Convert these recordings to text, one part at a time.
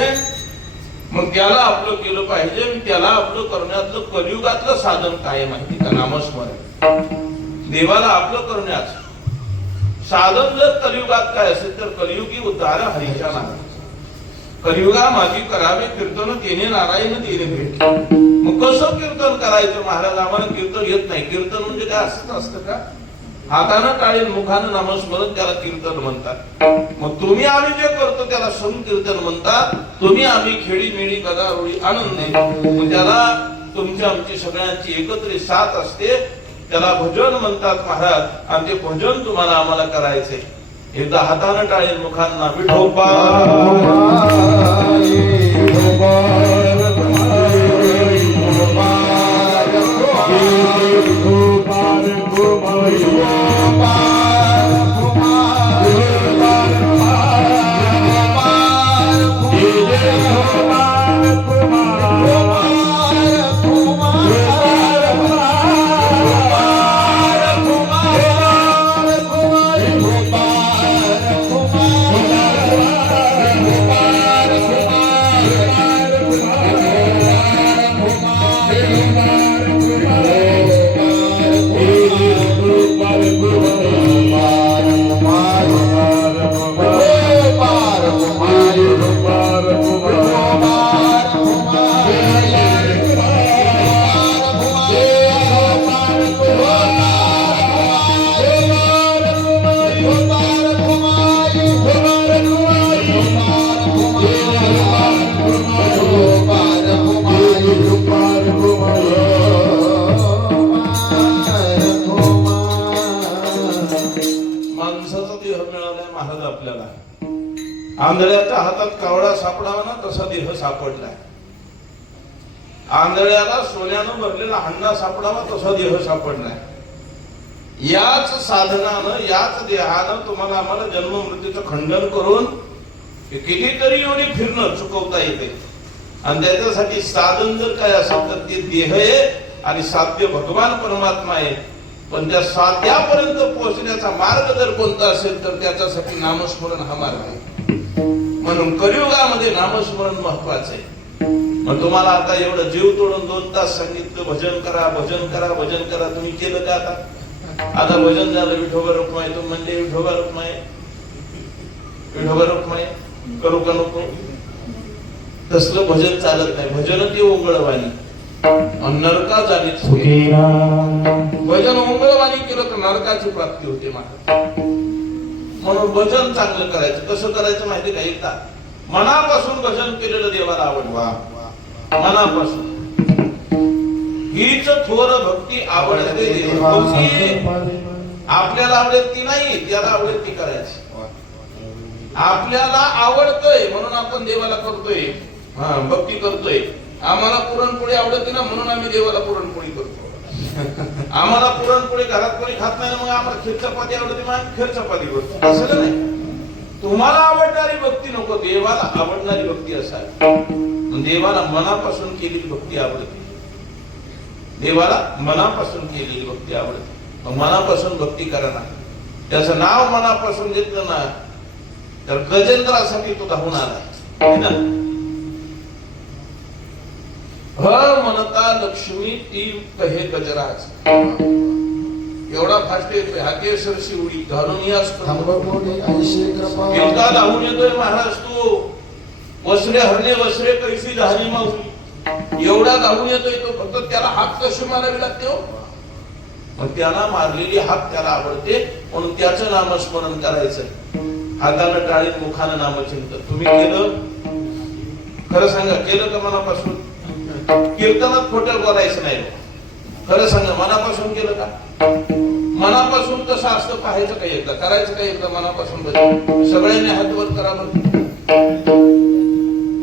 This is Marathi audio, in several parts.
पाहिजे, मग त्याला आपलं केलं पाहिजे. त्याला आपलं करण्यातलं कलियुगातलं साधन काय माहिती का? नामस्मरण. देवाला आपलं करण्याचं साधन जर कलियुगात काय असेल तर कलियुगी उद्धार हरीच्या नावाचं. कलियुगा माझी करावे कीर्तन तेने नारायण तेने भेट. मग कसं कीर्तन करायचं? महाराज आम्हाला कीर्तन येत नाही. कीर्तन म्हणजे काय असंच असतं का? हातानं टाळीन मुखानं नामस्मरण त्याला कीर्तन म्हणतात. मग तुम्ही आम्ही जे करतो त्याला संकीर्तन म्हणतात. तुम्ही आम्ही खेडी मेळी गदारोळी आनंद, त्याला तुमची आमची सगळ्यांची एकत्रित साथ असते, त्याला भजन म्हणतात महाराज. आणि ते भजन तुम्हाला आम्हाला करायचंय. एकदा हातानं टाळीन मुखांना विठोबा आंधळ्याच्या हातात कावडा सापडावा ना तसा देह सापडलाय. आंधळ्याला सोन्यानं भरलेला हंडा सापडावा तसा देह सापडलाय. याच साधनानं याच देहानं तुम्हाला आम्हाला जन्म मृत्यूचं खंडन करून कितीतरी एवढी फिरणं चुकवता येते. आणि त्याच्यासाठी साधन जर काय असेल तर ते देह आहे आणि साध्य भगवान परमात्मा आहे. पण त्या साध्यापर्यंत पोहोचण्याचा मार्ग जर कोणता असेल तर त्याच्यासाठी नामस्मरण हा मार्ग आहे. म्हणून कलियुगामध्ये नामस्मरण महत्वाचं आहे. मग तुम्हाला आता एवढं जीव तोडून 2 तास सांगितलं भजन करा भजन करा भजन करा. तुम्ही केलं का? आता भजन झालं विठोबा रुक्माई. तुम्ही म्हणले विठोबा रुक्माई विठोबा रुक्माई करू का नको? तसलं भजन चालत नाही. भजन ते ओंगळवाणी नरका झाली. भजन ओंगळवाणी केलं तर नरकाची प्राप्ती होते महाराज. म्हणून भजन चांगलं करायचं. कसं करायचं माहिती का? एकदा मनापासून भजन केलेलं देवाला आवडवा. मनापासून हीच थोर भक्ती आवडते देवाला. आपल्याला आवडेल ती नाही, त्याला आवडेल ती करायची. आपल्याला आवडतोय म्हणून आपण देवाला करतोय, भक्ती करतोय. आम्हाला पुरणपोळी आवडते ना म्हणून आम्ही देवाला पुरणपोळी करतो. आम्हाला पुरणपोळी घरात कोणी खात नाही मग आम्हाला खीर चपाती आवडते मग आम्ही खीर चपाती करतो. असं नाही. तुम्हाला आवडणारी भक्ती नको, देवाला आवडणारी भक्ती असावी. देवाला मनापासून केलेली भक्ती आवडते. देवाला मनापासून केलेली भक्ती आवडते. मनापासून भक्ती करा ना. त्याचं नाव मनापासून घेतलं ना तर गजेंद्रासाठी तो धावून आला ना. हर म्हणता लक्ष्मी ती कहे गजराज. एवढा फास्ट येतोय. हाकेश्वरशी उडी घालून या इतका धावून येतोय महाराज. तू वसरे हरणे वसरे कैसी धारी माऊली. एवढा धावून येतोय तो. फक्त त्याला हाक कशी मारावी लागते हो. मग त्याला मारलेली हाक त्याला आवडते म्हणून त्याचं नामस्मरण करायचं. हातानं टाळीत मुखानं नामचिंतन. तुम्ही केलं? खरं सांगा केलं का मनापासून? कीर्तनात खोटं बोलायचं नाही. खरं सांगा मनापासून केलं का? मनापासून कसं असतं पाहायचं काही एकदा, करायचं काही एकदा मनापासून. सगळ्यांनी हात वर करा बरं.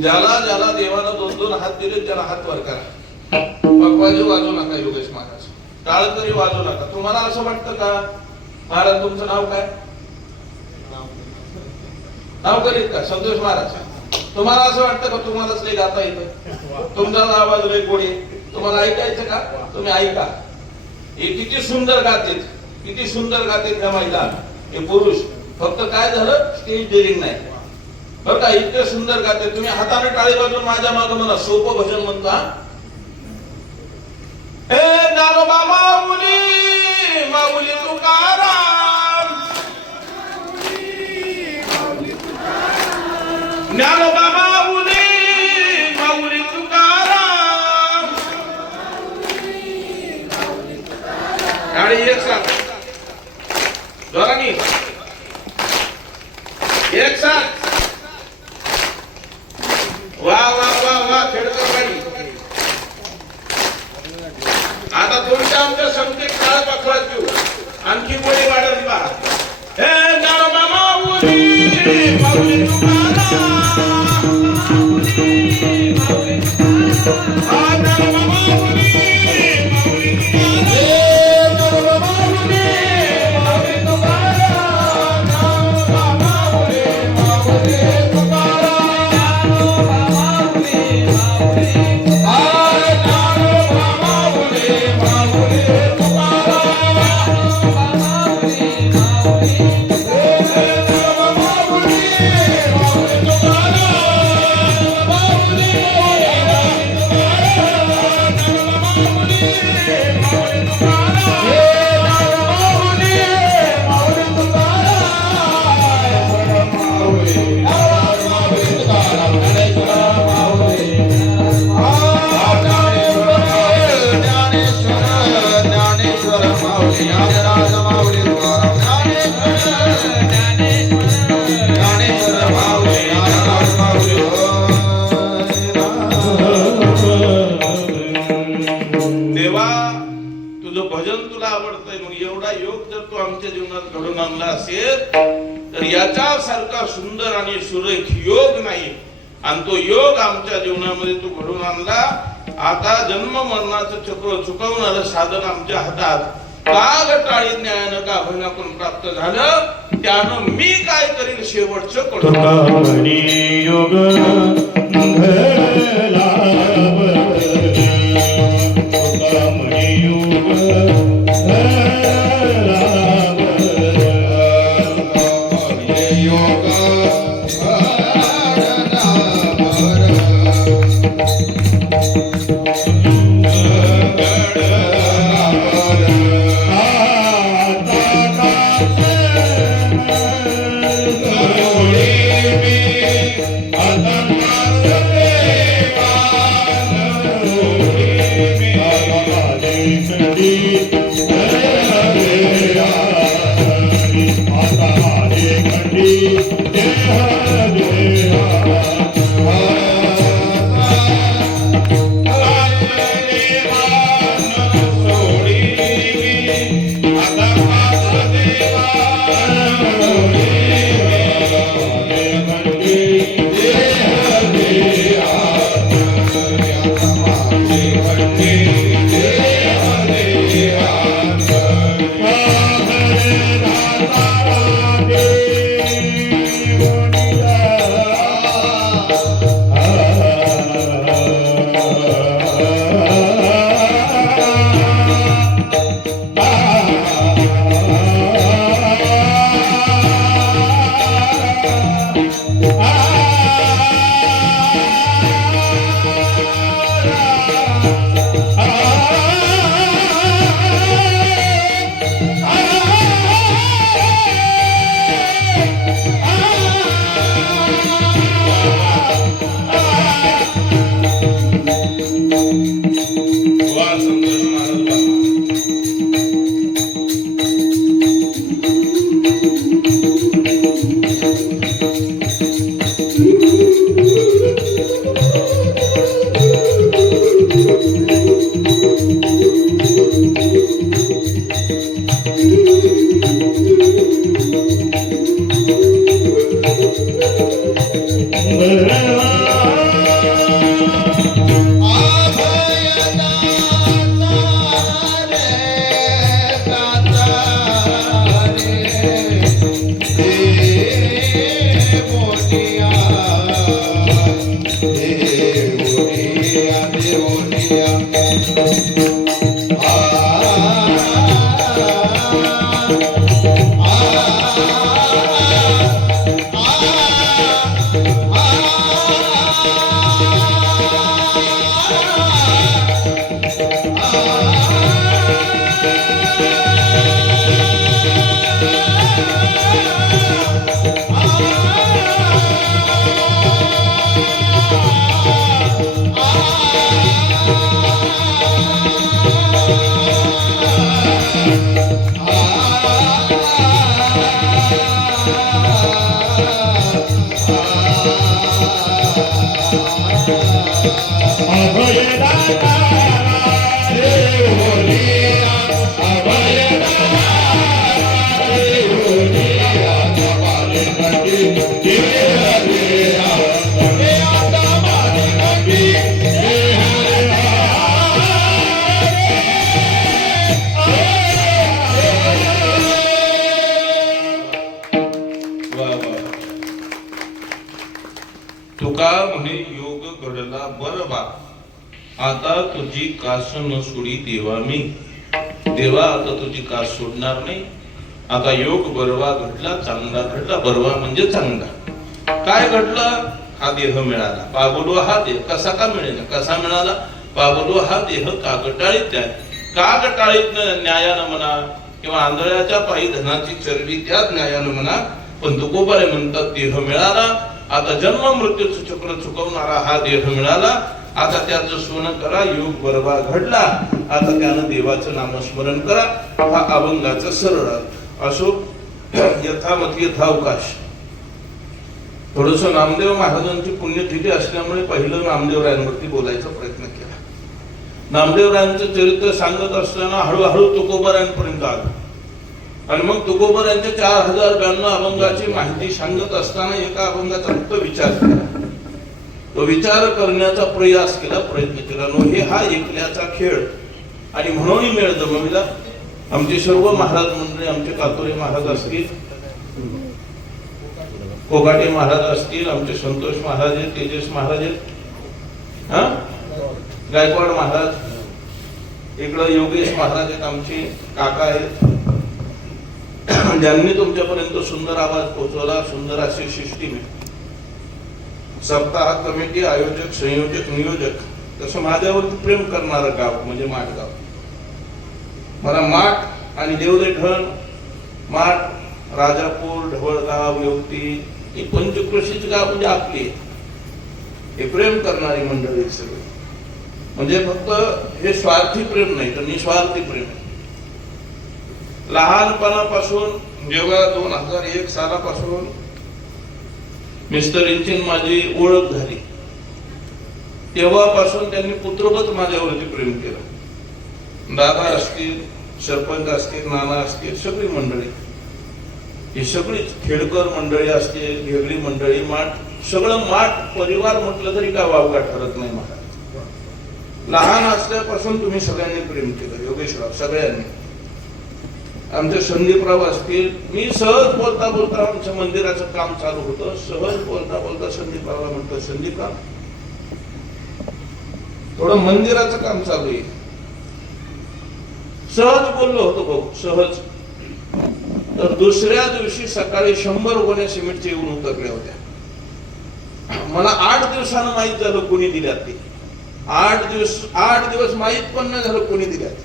ज्याला ज्याला देवानं 2-2 हात दिले त्याला हात वर करा. पकवाजी वाजू नका योगेश महाराज. टाळ तरी वाजू नका. तुम्हाला असं वाटतं का महाराज तुमचं नाव काय? नाव करीत का? संतोष महाराज. तुम्हाला असं वाटतं का तुम्हालाच लय गाता येतं? तुमचा आवाज लय गोडी. तुम्हाला ऐकायचं का? तुम्ही ऐका. हे किती सुंदर गातेत, किती सुंदर गातेत त्या महिला, हे पुरुष. फक्त काय झालं स्टेज डेअरिंग नाही. बरं का, इतके सुंदर गाते. तुम्ही हाताने टाळी वाजवून माझ्या मागे म्हणा, सोपं भजन म्हणतो. हे ज्ञानोबा माऊली, माऊली तुकाराम, ज्ञानोबा माऊली, माऊली तुकाराम. टाळी एक साथ जोरानी, एक साथ. वा वा वा वा, खेळकर बाई. आता तुमच्या आमच्या संकेत काळ पकडा घेऊ, आणखी गोळी वाढत बा. हे ज्ञानोबा माऊली, माऊली तुकाराम, माऊली तुकाराम. हा ज्ञानोबा माऊली, माऊली तुकाराम. हे ज्ञानोबा माऊली, माऊली तुकाराम, ज्ञानोबा माऊली, माऊली तुकाराम. आमच्या जीवनात घडून आणला असेल तर याच्यासारखा सुंदर आणि सुरेख योग नाही. आणि तो योग आमच्या जीवनामध्ये तू घडून आणला. आता जन्म मरणाचं चक्र चुकवणारं साधन आमच्या हातात. काग टाळी ज्ञान का होईना पण प्राप्त झालं. त्यानं मी काय करील शेवटचं कळलं. योग Bye. तुका म्हणे योग घडला बरबा, आता तुझी कास न सोडी देवा मी. देवा आता तुझी कास सोडणार नाही. आता योग बरवा घडला, चांगला घडला. बरवा म्हणजे चांगला. काय घडलं? हा देह मिळाला. पाबलो हा देह कसा का मिळेल? कसा मिळाला? पाबलो हा देह कागटाळीत आहे. कागटाळीत न्यायानं म्हणा किंवा आंधळ्याच्या पायी धनाची चरबी त्याच न्यायानं म्हणा, पण तुकोबारे म्हणतात देह मिळाला. आता जन्म मृत्यूचं चक्र चुकवणारा हा देह मिळाला. आता त्याचं सोनं करा. योग बरवा घडला. आता त्यानं देवाचं नामस्मरण करा. हा अभंगाचा सरळ असो. यथामती यथावकाश. थोडस नामदेव महाराजांची पुण्यतिथी असल्यामुळे पहिलं नामदेवरायांवरती बोलायचा प्रयत्न केला. नामदेवरायांचं चरित्र सांगत असताना हळूहळू तुकोबारायांपर्यंत आलं आणि मग तुकोबारायांच्या 4092 अभंगाची माहिती सांगत असताना एका अभंगाचा फक्त विचार केला. तो विचार करण्याचा प्रयास केला, प्रयत्न केला. नो हे हा एकल्याचा खेळ आणि म्हणून मेळ जमविला. आमचे सर्व महाराज मंडळी, आमचे कातोरे महाराज असतील, कोगाटे महाराज असतील, आमचे संतोष महाराज आहेत, तेजस महाराज आहेत, गायकवाड महाराज, इकडं योगेश महाराज आहेत, आमचे काका आहेत, ज्यांनी तुमच्यापर्यंत सुंदर आवाज पोहोचवला. सुंदर अशी सिस्टीम आहे. सप्ताह कमिटी, आयोजक, संयोजक, नियोजक. तसं माझ्यावरती प्रेम करणारं गाव म्हणजे माटगाव. मला माट आणि देवदेठण, माट, राजापूर, ढवळगाव, येवती ही पंचक्रोशीच गाव म्हणजे आपली. हे प्रेम करणारी मंडळी सगळे. म्हणजे फक्त हे स्वार्थी प्रेम नाही तर निस्वार्थी प्रेम. लहानपणापासून जेव्हा 2001 सालापासून मिस्टरींची माझी ओळख झाली तेव्हापासून त्यांनी पुत्रवत माझ्यावरती प्रेम केलं. दादा असतील, सरपंच असतील, नाना असतील, सगळी मंडळी, ही सगळीच खेडकर मंडळी असतील, वेगळी मंडळी, माठ, सगळं माठ परिवार म्हटलं तरी काय वावगा ठरत नाही. मला लहान असल्यापासून तुम्ही सगळ्यांनी प्रेम केलं. योगेशराव सगळ्यांनी. आमचे संदीपराव असतील. मी सहज बोलता बोलता आमच्या मंदिराचं काम चालू होतं. सहज बोलता बोलता संदीपरावला म्हणतो, संदीपराव थोडं मंदिराचं काम चालू आहे. सहज बोललो होतो भाऊ, सहज. तर दुसऱ्या दिवशी सकाळी 100 गोण्या सिमेंटच्या येऊन उतरल्या होत्या. मला 8 दिवसानं माहित झालं कोणी दिल्यात ते. 8 दिवस माहित पण नाही झालं कोणी दिल्यात.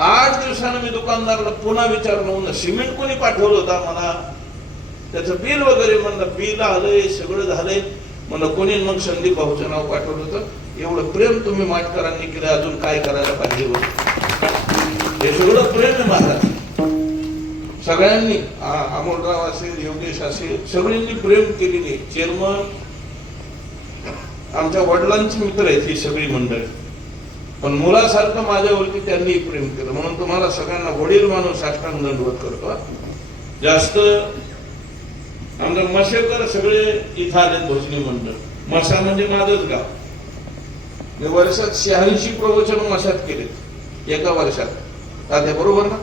8 दिवसानं मी दुकानदाराला पुन्हा विचारलं, सिमेंट कोणी पाठवलं होता मला, त्याचं बिल वगैरे. म्हणलं बिल आलंय, सगळं झालंय. म्हणलं कोणी? मग संदीप भाऊचं नाव पाठवलं होतं. एवढं प्रेम तुम्ही माटकरांनी केलं, अजून काय करायला पाहिजे होतं? हे सगळं प्रेम आहे महाराज. सगळ्यांनी, अमोलराव असेल, योगेश असेल, सगळ्यांनी प्रेम केलेली. चेअरमन आमच्या वडिलांची मित्र आहेत ही सगळी मंडळी. पण मुलासारखं माझ्यावरती त्यांनी प्रेम केलं. म्हणून तुम्हाला सगळ्यांना वडील मानून साष्टांग दंडवत करतो. जास्त आमच्या मशेकर सगळे इथं आलेत, भोसनी मंडळ. मसा म्हणजे माझंच गाव. मी वर्षात 86 प्रवचन मशात केलेत एका वर्षात. आता बरोबर ना?